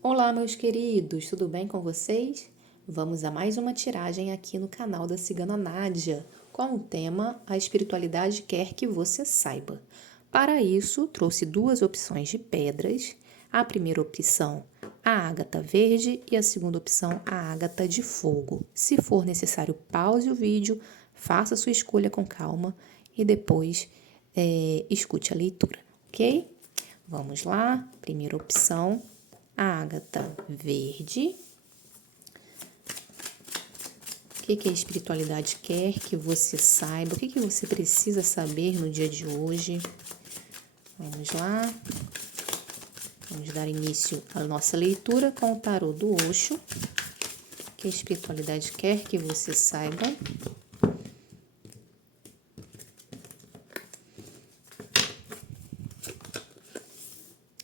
Olá, meus queridos, tudo bem com vocês? Vamos a mais uma tiragem aqui no canal da Cigana Nádia, com o tema A Espiritualidade Quer Que Você Saiba. Para isso, trouxe duas opções de pedras. A primeira opção, a ágata verde, e a segunda opção, a ágata de fogo. Se for necessário, pause o vídeo, faça sua escolha com calma e depois escute a leitura, ok? Vamos lá, primeira opção, a ágata verde. O que a espiritualidade quer que você saiba? O que você precisa saber no dia de hoje? Vamos lá. Vamos dar início à nossa leitura com o tarô do Osho. O que a espiritualidade quer que você saiba?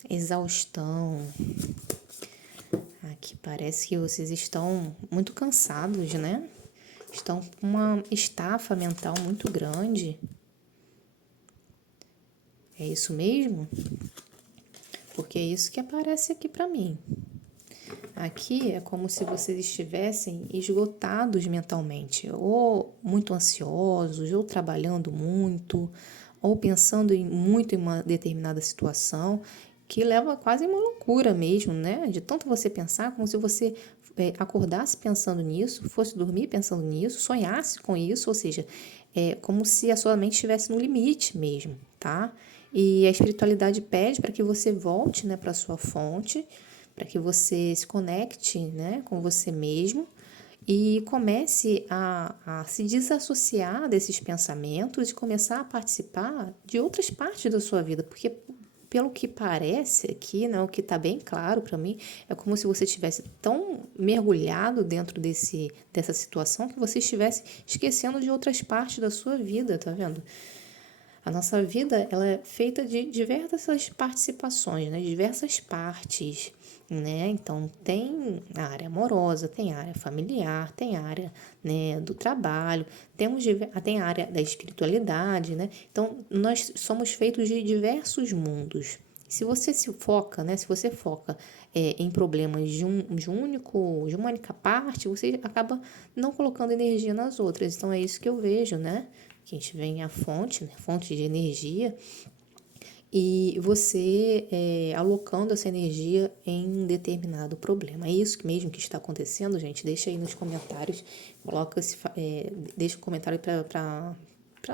Exaustão. Aqui parece que vocês estão muito cansados, né? Estão com uma estafa mental muito grande. É isso mesmo? Porque é isso que aparece aqui para mim. Aqui é como se vocês estivessem esgotados mentalmente, ou muito ansiosos, ou trabalhando muito, ou pensando muito em uma determinada situação, que leva quase a uma loucura mesmo, né? De tanto você pensar, como se você acordasse pensando nisso, fosse dormir pensando nisso, sonhasse com isso, ou seja, é como se a sua mente estivesse no limite mesmo, tá? E a espiritualidade pede para que você volte, né, para a sua fonte, para que você se conecte, né, com você mesmo e comece a se desassociar desses pensamentos e começar a participar de outras partes da sua vida, porque pelo que parece aqui, né, o que está bem claro para mim, é como se você estivesse tão mergulhado dentro dessa situação que você estivesse esquecendo de outras partes da sua vida, tá vendo? A nossa vida ela é feita de diversas participações, né? Diversas partes, né? Então tem a área amorosa, tem a área familiar, tem a área, né, do trabalho, tem a área da espiritualidade, né? Então nós somos feitos de diversos mundos. Se você se foca, né? Se você foca em problemas de uma única parte, você acaba não colocando energia nas outras. Então é isso que eu vejo, né? Que a gente vem a fonte, né? Fonte de energia, e você alocando essa energia em determinado problema. É isso mesmo que está acontecendo, gente? Deixa aí nos comentários, deixa o comentário para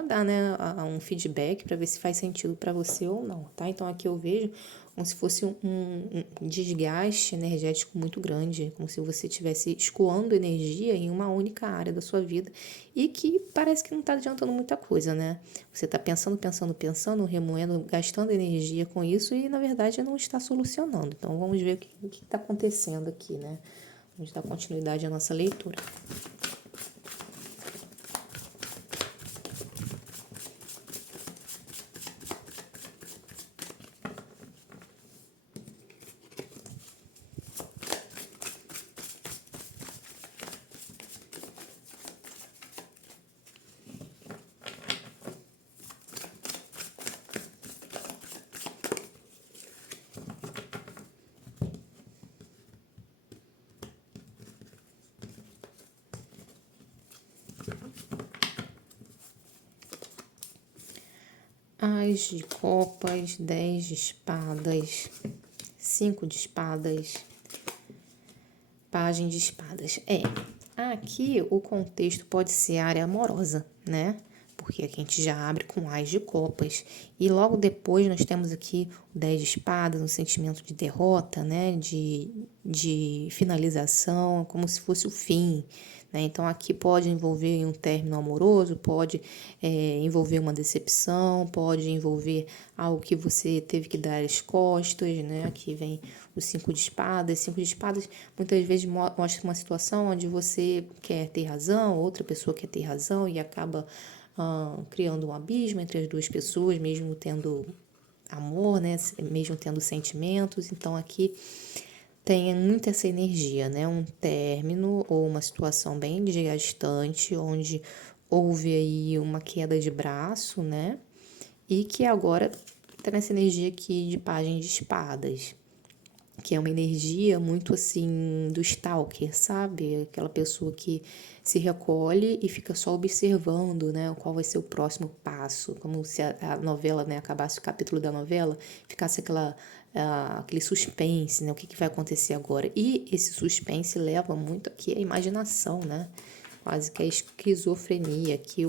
dar, né, um feedback para ver se faz sentido para você ou não, tá? Então aqui eu vejo como se fosse um desgaste energético muito grande, como se você estivesse escoando energia em uma única área da sua vida e que parece que não está adiantando muita coisa, né? Você está pensando, pensando, pensando, remoendo, gastando energia com isso e na verdade não está solucionando. Então vamos ver o que está acontecendo aqui, né? Vamos dar continuidade à nossa leitura. As de copas, 10 de espadas, 5 de espadas, pajem de espadas. Aqui o contexto pode ser a área amorosa, né? Porque aqui a gente já abre com as de copas. E logo depois nós temos aqui o 10 de espadas, um sentimento de derrota, né? De finalização, como se fosse o fim, né? Então aqui pode envolver um término amoroso, pode envolver uma decepção, pode envolver algo que você teve que dar as costas, né? Aqui vem o 5 de espadas. 5 de espadas muitas vezes mostra uma situação onde você quer ter razão, outra pessoa quer ter razão e acaba criando um abismo entre as duas pessoas, mesmo tendo amor, né? Mesmo tendo sentimentos. Então aqui tem muito essa energia, né? Um término ou uma situação bem desgastante, onde houve aí uma queda de braço, né? E que agora tá nessa energia aqui de pajem de espadas. que é uma energia muito assim do stalker, sabe? Aquela pessoa que se recolhe e fica só observando, né? Qual vai ser o próximo passo, como se a novela, né, acabasse o capítulo da novela, ficasse aquele suspense, né? O que vai acontecer agora? E esse suspense leva muito aqui a imaginação, né? Quase que a esquizofrenia, que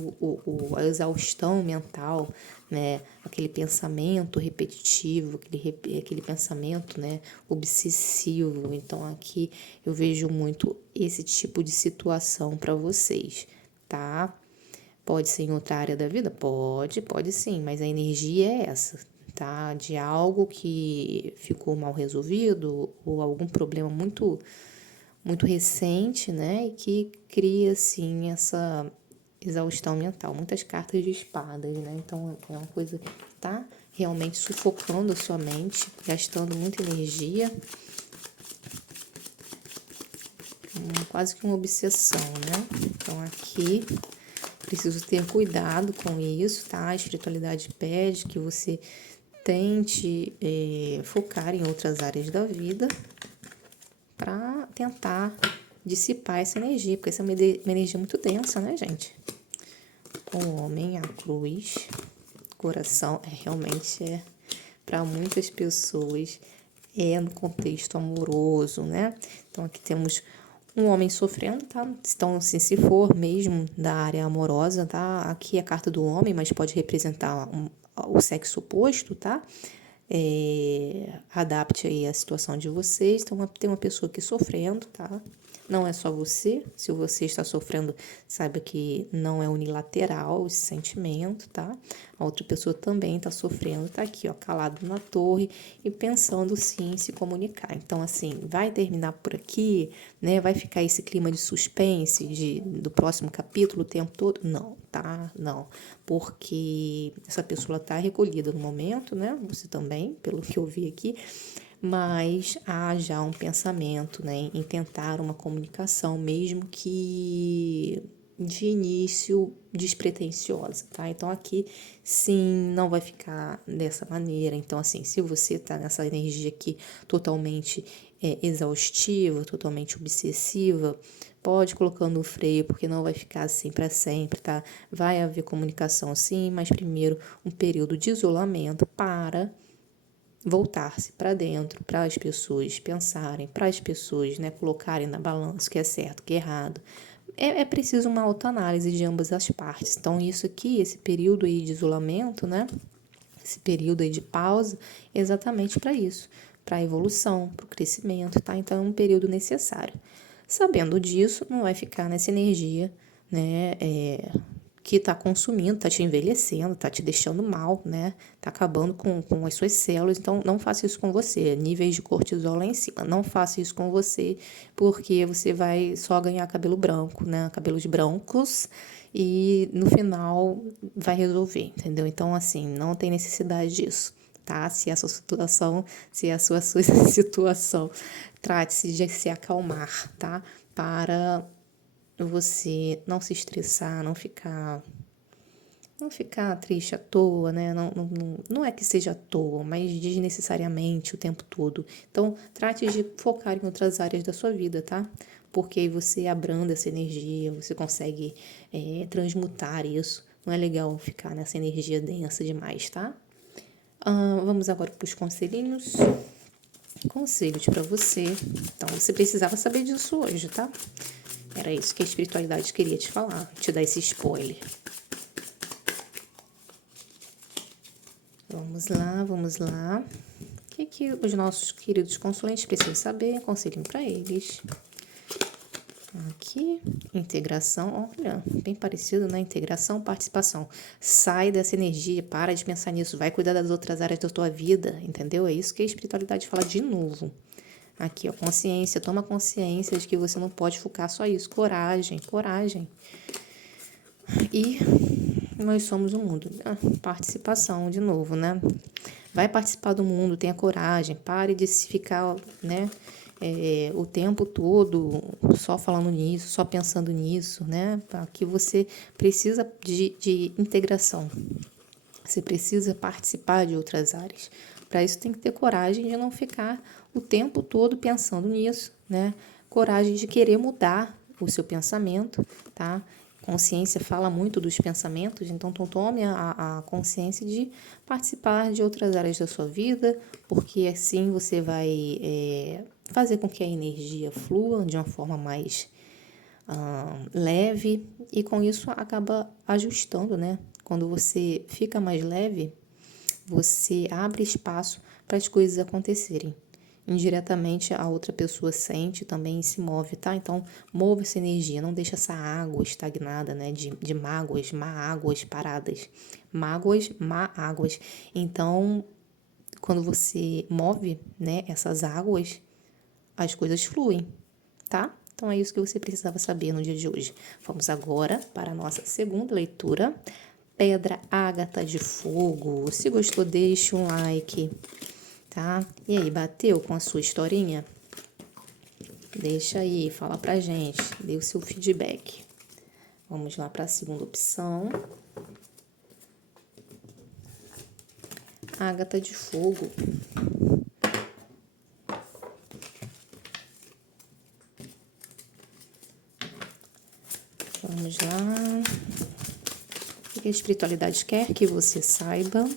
a exaustão mental, né? Aquele pensamento repetitivo, aquele pensamento, né? Obsessivo. Então aqui eu vejo muito esse tipo de situação para vocês, tá? Pode ser em outra área da vida? Pode sim, mas a energia é essa, tá? De algo que ficou mal resolvido ou algum problema muito recente, né? E que cria, assim, essa exaustão mental. Muitas cartas de espadas, né? Então, é uma coisa que tá realmente sufocando a sua mente, gastando muita energia. Quase que uma obsessão, né? Então, aqui, preciso ter cuidado com isso, tá? A espiritualidade pede que você tente focar em outras áreas da vida para tentar dissipar essa energia, porque essa é uma energia muito densa, né, gente? O homem, a cruz, coração, realmente para muitas pessoas no contexto amoroso, né? Então aqui temos um homem sofrendo, tá? Então, assim, se for mesmo da área amorosa, tá? Aqui é a carta do homem, mas pode representar o sexo oposto, tá? Adapte aí a situação de vocês. Então, tem uma pessoa aqui sofrendo, tá? Não é só você. Se você está sofrendo, saiba que não é unilateral esse sentimento, tá? A outra pessoa também está sofrendo, tá aqui, ó, calado na torre e pensando sim em se comunicar. Então, assim, vai terminar por aqui, né? Vai ficar esse clima de suspense do próximo capítulo o tempo todo? Não, tá? Não. Porque essa pessoa está recolhida no momento, né? Você também, pelo que eu vi aqui. Mas há já um pensamento, né, em tentar uma comunicação, mesmo que de início despretensiosa, tá? Então aqui sim não vai ficar dessa maneira. Então, assim, se você tá nessa energia aqui totalmente exaustiva, totalmente obsessiva, pode ir colocando o freio, porque não vai ficar assim para sempre, tá? Vai haver comunicação sim, mas primeiro um período de isolamento para voltar-se para dentro, para as pessoas pensarem, para as pessoas, né, colocarem na balança o que é certo, o que é errado. É preciso uma autoanálise de ambas as partes. Então, isso aqui, esse período aí de isolamento, né, esse período aí de pausa, é exatamente para isso, para a evolução, para o crescimento, tá? Então, é um período necessário. Sabendo disso, não vai ficar nessa energia, né, que tá consumindo, tá te envelhecendo, tá te deixando mal, né? Tá acabando com as suas células. Então, não faça isso com você. Níveis de cortisol lá em cima. Não faça isso com você, porque você vai só ganhar cabelo branco, né? Cabelos brancos e no final vai resolver, entendeu? Então, assim, não tem necessidade disso, tá? Se a sua situação, trate-se de se acalmar, tá? Para você não se estressar, não ficar triste à toa, né? Não é que seja à toa, mas desnecessariamente o tempo todo. Então, trate de focar em outras áreas da sua vida, tá? Porque aí você abranda essa energia, você consegue transmutar isso. Não é legal ficar nessa energia densa demais, tá? Vamos agora para os conselhinhos. Conselhos para você. Então, você precisava saber disso hoje, tá? Era isso que a espiritualidade queria te falar, te dar esse spoiler. Vamos lá. O que os nossos queridos consulentes precisam saber? Conselhinho para eles. Aqui, integração, olha, bem parecido, né? Integração, participação. Sai dessa energia, para de pensar nisso, vai cuidar das outras áreas da tua vida, entendeu? É isso que a espiritualidade fala de novo. Aqui, ó, consciência, toma consciência de que você não pode focar só isso. Coragem. E nós somos o mundo. Participação, de novo, né? Vai participar do mundo, tenha coragem, pare de se ficar, né? O tempo todo só falando nisso, só pensando nisso, né? Que você precisa de integração. Você precisa participar de outras áreas Para isso tem que ter coragem de não ficar o tempo todo pensando nisso, né? Coragem de querer mudar o seu pensamento, tá? Consciência fala muito dos pensamentos, então tome a consciência de participar de outras áreas da sua vida, porque assim você vai fazer com que a energia flua de uma forma mais leve e com isso acaba ajustando, né? Quando você fica mais leve, você abre espaço para as coisas acontecerem. Indiretamente a outra pessoa sente também e se move, tá? Então, mova essa energia, não deixa essa água estagnada, né? De mágoas, má águas paradas. Mágoas, má águas. Então, quando você move, né, essas águas, as coisas fluem, tá? Então é isso que você precisava saber no dia de hoje. Vamos agora para a nossa segunda leitura. Pedra Ágata de Fogo. Se gostou, deixa um like, tá? E aí, bateu com a sua historinha? Deixa aí, fala pra gente, dê o seu feedback. Vamos lá para a segunda opção. Ágata de Fogo. Vamos lá. O que a espiritualidade quer que você saiba?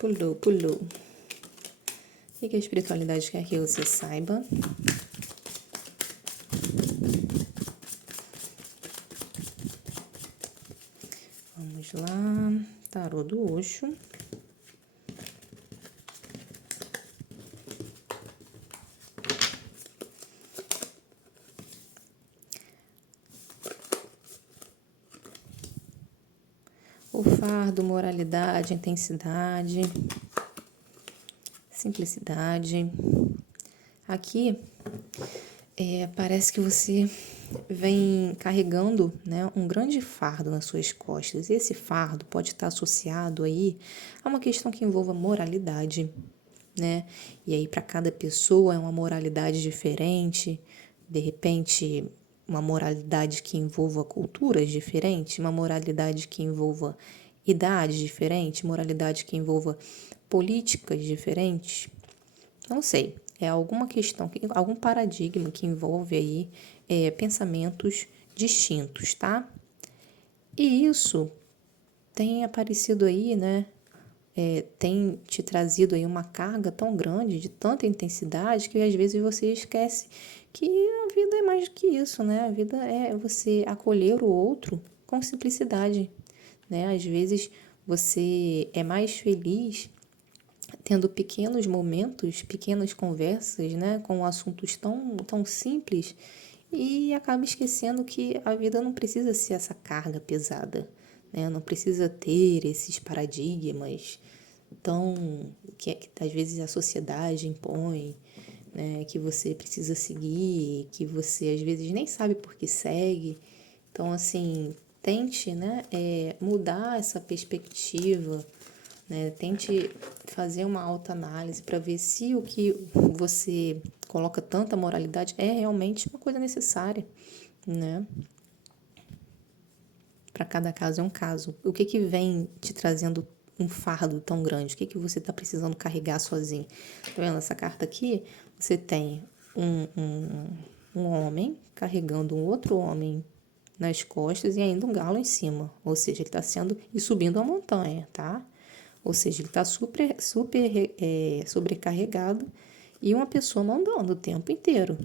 Pulou, pulou. O que a espiritualidade quer que você saiba? Vamos lá. Tarô do Osho. O fardo, moralidade, intensidade, simplicidade. Aqui parece que você vem carregando, né, um grande fardo nas suas costas. E esse fardo pode estar associado aí a uma questão que envolva moralidade, né? E aí para cada pessoa é uma moralidade diferente. De repente, uma moralidade que envolva culturas diferentes, uma moralidade que envolva idades diferentes, moralidade que envolva políticas diferentes. Não sei, é alguma questão, algum paradigma que envolve aí pensamentos distintos, tá? E isso tem aparecido aí, né? Tem te trazido aí uma carga tão grande, de tanta intensidade, que às vezes você esquece que a vida é mais do que isso, né? A vida é você acolher o outro com simplicidade, né? Às vezes você é mais feliz tendo pequenos momentos, pequenas conversas, né? Com assuntos tão simples e acaba esquecendo que a vida não precisa ser essa carga pesada, né? Não precisa ter esses paradigmas que às vezes a sociedade impõe, né? Que você precisa seguir, que você às vezes nem sabe por que segue. Então, assim, tente, né, mudar essa perspectiva, né? Tente fazer uma autoanálise para ver se o que você coloca tanta moralidade é realmente uma coisa necessária, né? Para cada caso é um caso. O que vem te trazendo um fardo tão grande? O que você está precisando carregar sozinho? Tá vendo essa carta aqui? Você tem um homem carregando um outro homem nas costas e ainda um galo em cima. Ou seja, ele está sendo e subindo a montanha, tá? Ou seja, ele está super sobrecarregado e uma pessoa mandando o tempo inteiro.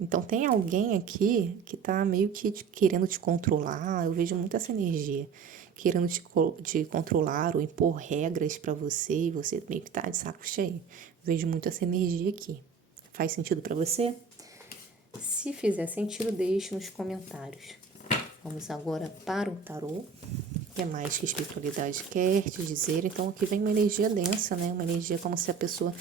Então, tem alguém aqui que está meio que querendo te controlar. Eu vejo muito essa energia. Querendo te controlar ou impor regras para você e você meio que tá de saco cheio. Vejo muito essa energia aqui. Faz sentido para você? Se fizer sentido, deixe nos comentários. Vamos agora para o tarô. O que mais que a espiritualidade quer te dizer? Então, aqui vem uma energia densa, né? Uma energia como se a pessoa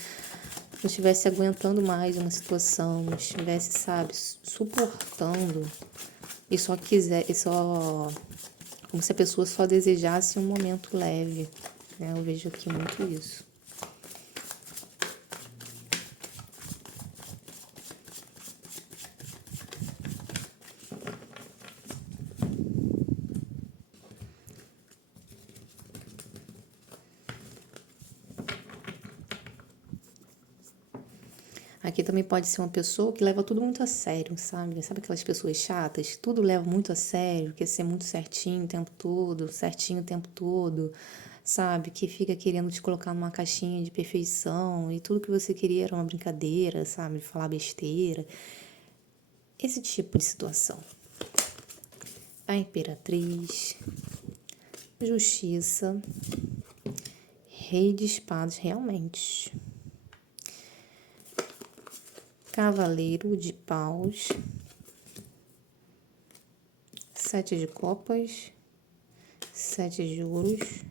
não estivesse aguentando mais uma situação, não estivesse, sabe, suportando e só como se a pessoa só desejasse um momento leve, né? Eu vejo aqui muito isso. Aqui também pode ser uma pessoa que leva tudo muito a sério, sabe? Sabe aquelas pessoas chatas? Tudo leva muito a sério, quer ser muito certinho o tempo todo, sabe? Que fica querendo te colocar numa caixinha de perfeição e tudo que você queria era uma brincadeira, sabe? Falar besteira. Esse tipo de situação. A Imperatriz, Justiça, Rei de Espadas, realmente. Cavaleiro de Paus, 7 de Copas, 7 de Ouros,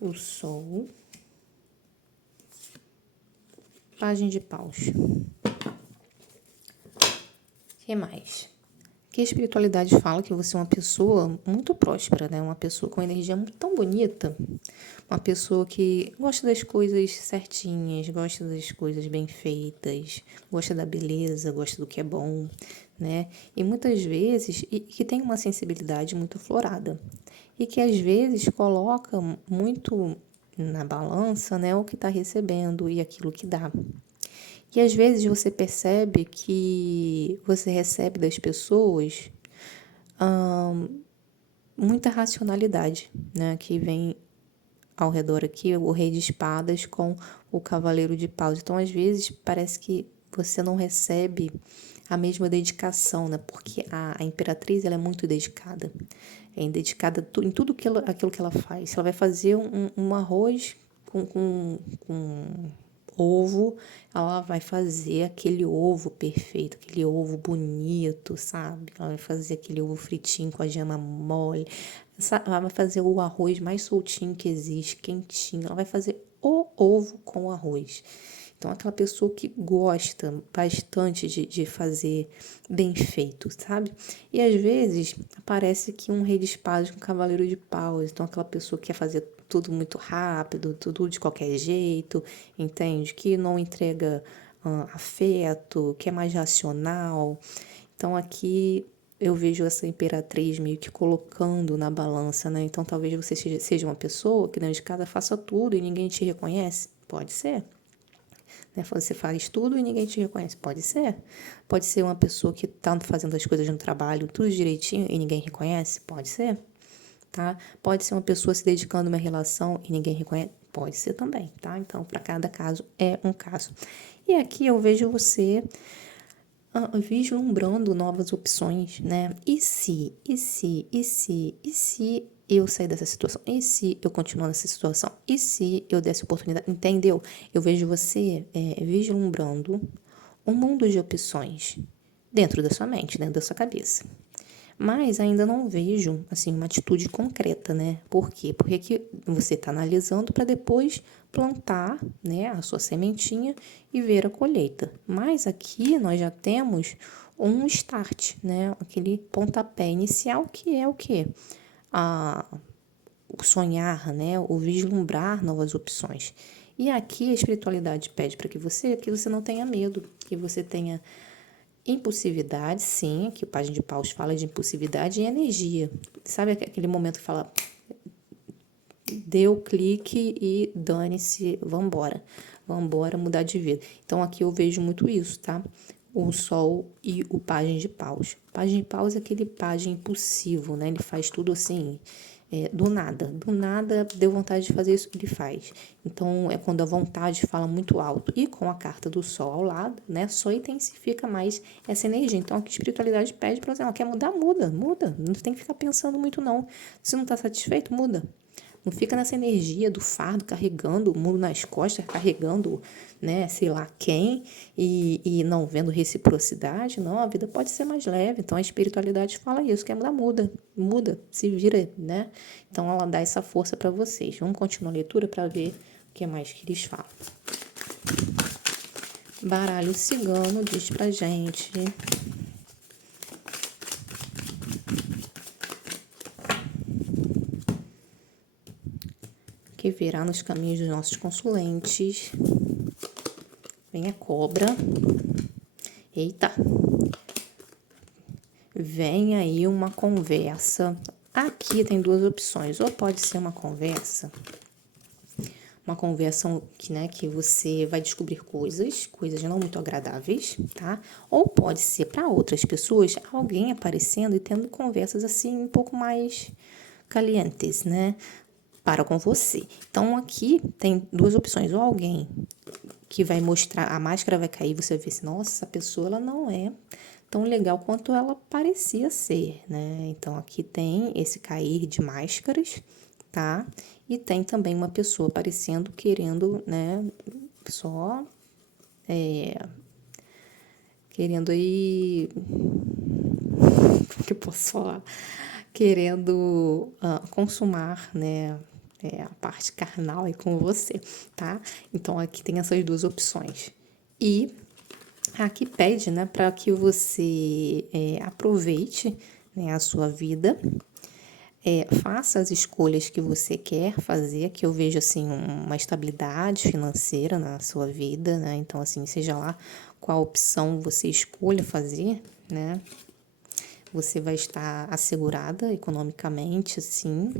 o Sol, Pajem de Paus. O que mais? Que a espiritualidade fala que você é uma pessoa muito próspera, né? Uma pessoa com energia tão bonita, uma pessoa que gosta das coisas certinhas, gosta das coisas bem feitas, gosta da beleza, gosta do que é bom, né? E muitas vezes, e que tem uma sensibilidade muito aflorada. E que às vezes coloca muito na balança, né, o que está recebendo e aquilo que dá. E às vezes você percebe que você recebe das pessoas muita racionalidade, né, que vem ao redor aqui, o Rei de Espadas com o Cavaleiro de Paus. Então, às vezes, parece que você não recebe a mesma dedicação, né? Porque a Imperatriz, ela é muito dedicada. É dedicada em tudo aquilo que ela faz. Se ela vai fazer um arroz com ovo, ela vai fazer aquele ovo perfeito, aquele ovo bonito, sabe? Ela vai fazer aquele ovo fritinho com a gema mole. Ela vai fazer o arroz mais soltinho que existe, quentinho. Ela vai fazer o ovo com arroz. Então, aquela pessoa que gosta bastante de fazer bem feito, sabe? E às vezes parece que um rei de espadas com um cavaleiro de paus. Então, aquela pessoa que quer fazer tudo muito rápido, tudo de qualquer jeito, entende? Que não entrega afeto, que é mais racional. Então, aqui eu vejo essa Imperatriz meio que colocando na balança, né? Então, talvez você seja uma pessoa que dentro de casa faça tudo e ninguém te reconhece. Pode ser. Né? Você faz tudo e ninguém te reconhece. Pode ser. Pode ser uma pessoa que está fazendo as coisas no trabalho tudo direitinho e ninguém reconhece. Pode ser. Tá? Pode ser uma pessoa se dedicando a uma relação e ninguém reconhece. Pode ser também, tá? Então, para cada caso é um caso. E aqui eu vejo você vislumbrando novas opções, né? E se eu sair dessa situação? E se eu continuar nessa situação? E se eu desse oportunidade? Entendeu? Eu vejo você vislumbrando um mundo de opções dentro da sua mente, dentro da sua cabeça. Mas ainda não vejo, assim, uma atitude concreta, né? Por quê? Porque aqui você está analisando para depois plantar, né, a sua sementinha e ver a colheita. Mas aqui nós já temos um start, né? Aquele pontapé inicial que é o quê? O sonhar, né? O vislumbrar novas opções. E aqui a espiritualidade pede para que você não tenha medo, que você tenha impulsividade, sim, que o Pajem de Paus fala de impulsividade e energia. Sabe aquele momento que fala, deu clique e dane-se, vambora. Vambora mudar de vida. Então, aqui eu vejo muito isso, tá? O Sol e o Pajem de Paus. O Pajem de Paus é aquele pajem impulsivo, né? Ele faz tudo assim, do nada. Do nada, deu vontade de fazer isso, ele faz. Então, é quando a vontade fala muito alto. E com a carta do Sol ao lado, né? Só intensifica mais essa energia. Então, aqui a espiritualidade pede para você, ela quer mudar, muda. Não tem que ficar pensando muito, não. Se não está satisfeito, muda. Não fica nessa energia do fardo, carregando o mundo nas costas, carregando, né, sei lá quem, e não vendo reciprocidade. Não, a vida pode ser mais leve. Então, a espiritualidade fala isso, quer mudar, muda, se vira, né? Então, ela dá essa força para vocês. Vamos continuar a leitura para ver o que mais que eles falam. Baralho cigano diz pra gente... que virá nos caminhos dos nossos consulentes. Vem a cobra. Eita! Vem aí uma conversa. Aqui tem duas opções. Ou pode ser uma conversa uma conversa que, né, que você vai descobrir coisas não muito agradáveis, tá? Ou pode ser para outras pessoas alguém aparecendo e tendo conversas assim um pouco mais calientes, né? Para com você. Então aqui tem duas opções, ou alguém que vai mostrar, a máscara vai cair, você vai ver assim, nossa, essa pessoa ela não é tão legal quanto ela parecia ser, né? Então aqui tem esse cair de máscaras, tá? E tem também uma pessoa aparecendo querendo, né, só querendo aí, como que eu posso falar? Querendo consumar, né, a parte carnal aí com você, tá? Então aqui tem essas duas opções. E aqui pede, né, para que você aproveite, né, a sua vida, faça as escolhas que você quer fazer, que eu vejo assim uma estabilidade financeira na sua vida, né? Então assim, seja lá qual opção você escolha fazer, né? Você vai estar assegurada economicamente, assim,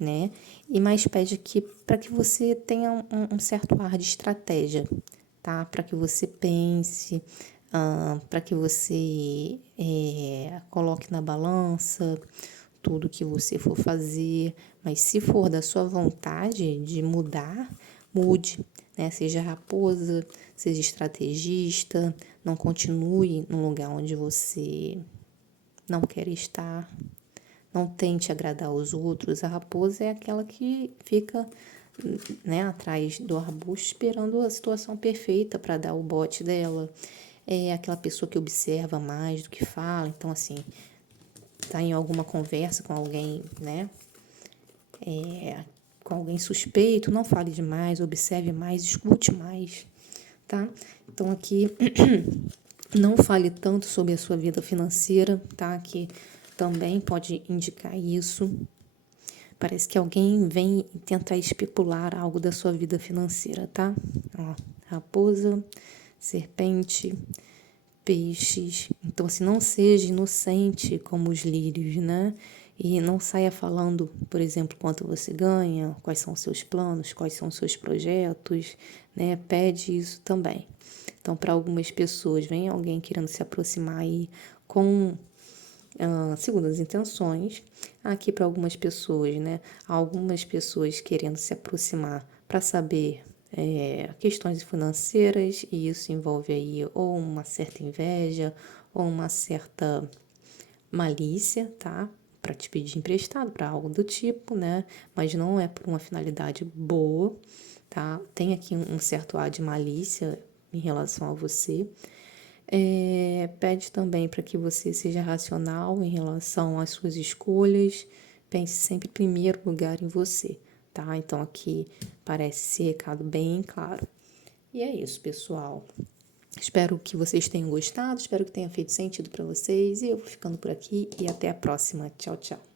né? E mais pede aqui para que você tenha um certo ar de estratégia, tá? Para que você pense, para que você coloque na balança tudo que você for fazer, mas se for da sua vontade de mudar, mude, né? Seja raposa, seja estrategista, não continue num lugar onde você não quer estar, não tente agradar os outros. A raposa é aquela que fica, né, atrás do arbusto esperando a situação perfeita para dar o bote dela. É aquela pessoa que observa mais do que fala. Então, assim, tá em alguma conversa com alguém, né, com alguém suspeito, não fale demais, observe mais, escute mais, tá? Então, aqui não fale tanto sobre a sua vida financeira, tá? Que também pode indicar isso. Parece que alguém vem tentar especular algo da sua vida financeira, tá? Ó, raposa, serpente, peixes. Então, assim, não seja inocente como os lírios, né? E não saia falando, por exemplo, quanto você ganha, quais são os seus planos, quais são os seus projetos, né? Pede isso também. Então, para algumas pessoas, vem alguém querendo se aproximar aí com segundas intenções. Aqui para algumas pessoas, né? Algumas pessoas querendo se aproximar para saber questões financeiras, e isso envolve aí ou uma certa inveja ou uma certa malícia, tá? Para te pedir emprestado, para algo do tipo, né? Mas não é por uma finalidade boa, tá? Tem aqui um certo ar de malícia em relação a você. Pede também para que você seja racional em relação às suas escolhas. Pense sempre em primeiro lugar em você, tá? Então aqui parece esse recado bem claro. E é isso, pessoal. Espero que vocês tenham gostado, espero que tenha feito sentido para vocês. E eu vou ficando por aqui e até a próxima. Tchau, tchau.